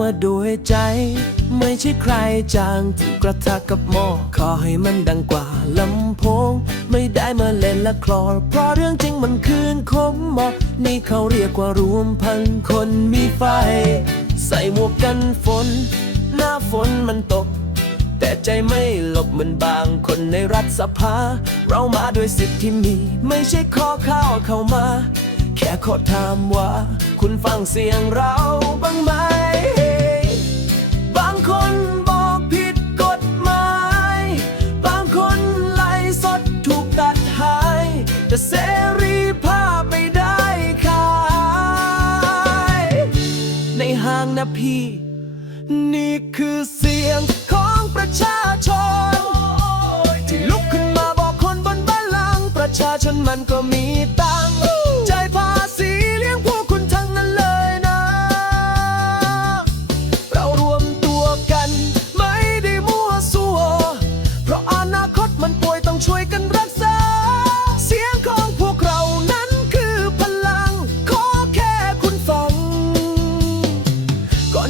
มาด้วยใจ ไม่ใช่ใครจางที่กระทะกับหม้อขอให้มันดังกว่าลำโพง ไม่ได้มาเล่นละคลอเพราะเรื่องจริงมันคืนคมหมาะนี่เขาเรียกว่ารวมพันคนมีไฟ ใส่หมวกกันฝน หน้าฝนมันตก แต่ใจไม่หลบเหมือนบางคนในรัฐสภา เรามาด้วยสิทธิ์ที่มี ไม่ใช่ขอข้าวเข้ามา แค่ขอถามว่า คุณฟังเสียงเราบ้างไหม แต่เสรีภาพไม่ได้ขายในห้างนะพี่ นี่คือเสียงของประชาชน ที่ลุกขึ้นมาบอกคนบนบัลลังก์ประชาชนมันก็มีตังค์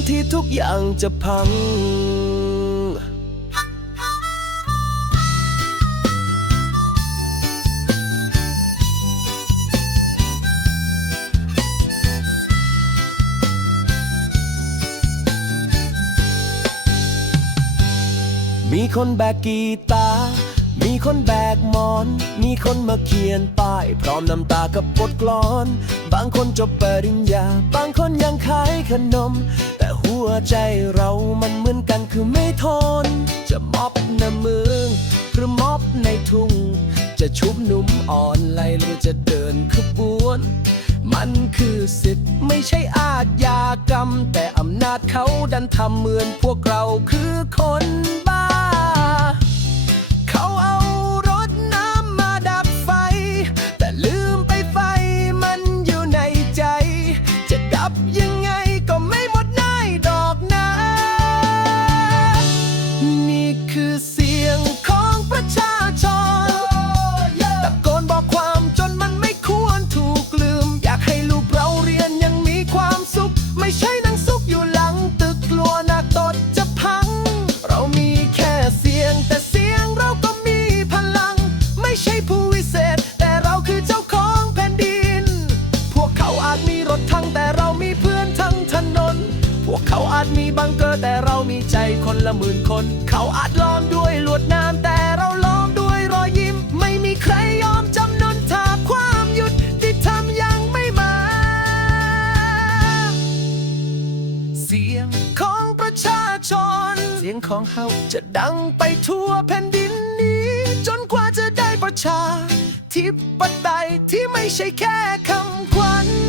ที่ทุกอย่างจะพัง มีคนแบกกีตาร์มีคนแบกหมอน มีคนมาเขียนป้าย พร้อมน้ำตากับบทกลอน บางคนจบปริญญา บางคนยังขายขนม หัวใจเรามันเหมือนกันคือไม่ทน จะมอบในเมืองหรือมอบในทุ่ง จะชุบหนุ่มอ่อนไหลหรือจะเดินขบวน มันคือสิทธิ์ไม่ใช่อาทยากรรม แต่อำนาจเขาดันทำเหมือนพวกเราคือคน เขาอาจมีบังเกอร์แต่เรามีใจคนละหมื่นคน เขาอาจล้อมด้วยลวดน้ำแต่เราล้อมด้วยรอยยิ้ม ไม่มีใครยอมจำนนถ้าความหยุดที่ทำยังไม่มา เสียงของประชาชน เสียงของเฮาจะดังไปทั่วแผ่นดินนี้ จนกว่าจะได้ประชาธิปไตยที่ไม่ใช่แค่คำขวัญ